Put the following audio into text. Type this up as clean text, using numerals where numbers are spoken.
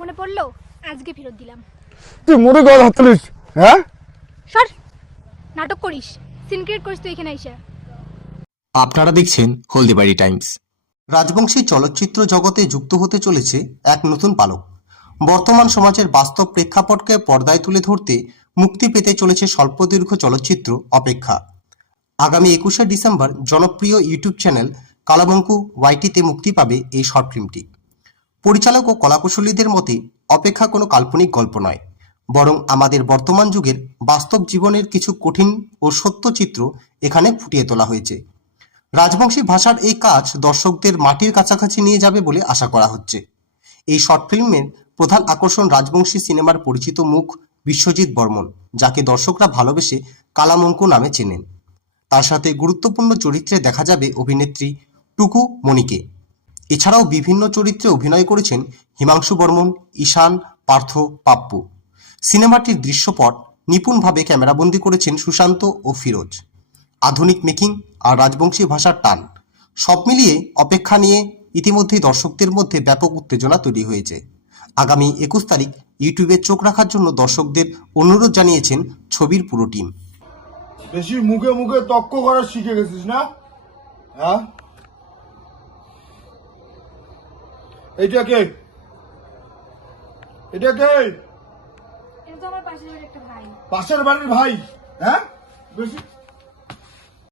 মনে পড়লো, আজকে ফেরত দিলাম। তুই মোরে গলা হাত তুলিস? হ্যাঁ, সর, নাটক করিস, সিন ক্রিয়েট করিস তুই এখানে এসে। আপনারা দেখছেন হলদিবাড়ি টাইমস। রাজবংশী চলচ্চিত্র জগতে যুক্ত হতে চলেছে এক নতুন পালক। বর্তমান সমাজের বাস্তব প্রেক্ষাপটকে পর্দায় তুলে ধরতে মুক্তি পেতে চলেছে স্বল্পদৈর্ঘ্য চলচ্চিত্র অপেক্ষা। আগামী 21শে ডিসেম্বর জনপ্রিয় ইউটিউব চ্যানেল কালাবঙ্কু ওয়াইটিতে মুক্তি পাবে এই শর্ট ফিল্মটি। পরিচালক ও কলাকুশলীদের মতে অপেক্ষা কোনো কাল্পনিক গল্প নয়, বরং আমাদের বর্তমান যুগের বাস্তব জীবনের কিছু কঠিন ও সত্য চিত্র এখানে ফুটিয়ে তোলা হয়েছে। রাজবংশী ভাষার এই কাজ দর্শকদের মাটির কাছাকাছি নিয়ে যাবে বলে আশা করা হচ্ছে। এই শর্ট ফিল্মের প্রধান আকর্ষণ রাজবংশী সিনেমার পরিচিত মুখ বিশ্বজিৎ বর্মন, যাকে দর্শকরা ভালোবেসে কালামঙ্কু নামে চেনেন। তার সাথে গুরুত্বপূর্ণ চরিত্রে দেখা যাবে অভিনেত্রী টুকু মণিকে। এছাড়াও বিভিন্ন চরিত্রে অভিনয় করেছেন হিমাংশু বর্মন, ঈশান, পার্থ, পাপ্পু। সিনেমাটির দৃশ্যপট নিপুণভাবে ক্যামেরাবন্দি করেছেন সুশান্ত ও ফিরোজ। আধুনিক মেকিং আর রাজবংশী ভাষার টান সব মিলিয়ে অপেক্ষা নিয়ে ইতিমধ্যেই দর্শকদের মধ্যে ব্যাপক উত্তেজনা তৈরি হয়েছে। আগামী 21 তারিখ ইউটিউবে চোখ রাখার জন্য দর্শকদের অনুরোধ জানিয়েছেন ছবির পুরো টিম। বেশি মুখে মুখে তক্ক করা শিখে গেছিস না? হ্যাঁ, এটা কে? এটা কে? এটা তো আমার পাশের বাড়ির একটা ভাই। পাশের বাড়ির ভাই? হ্যাঁ, বেশি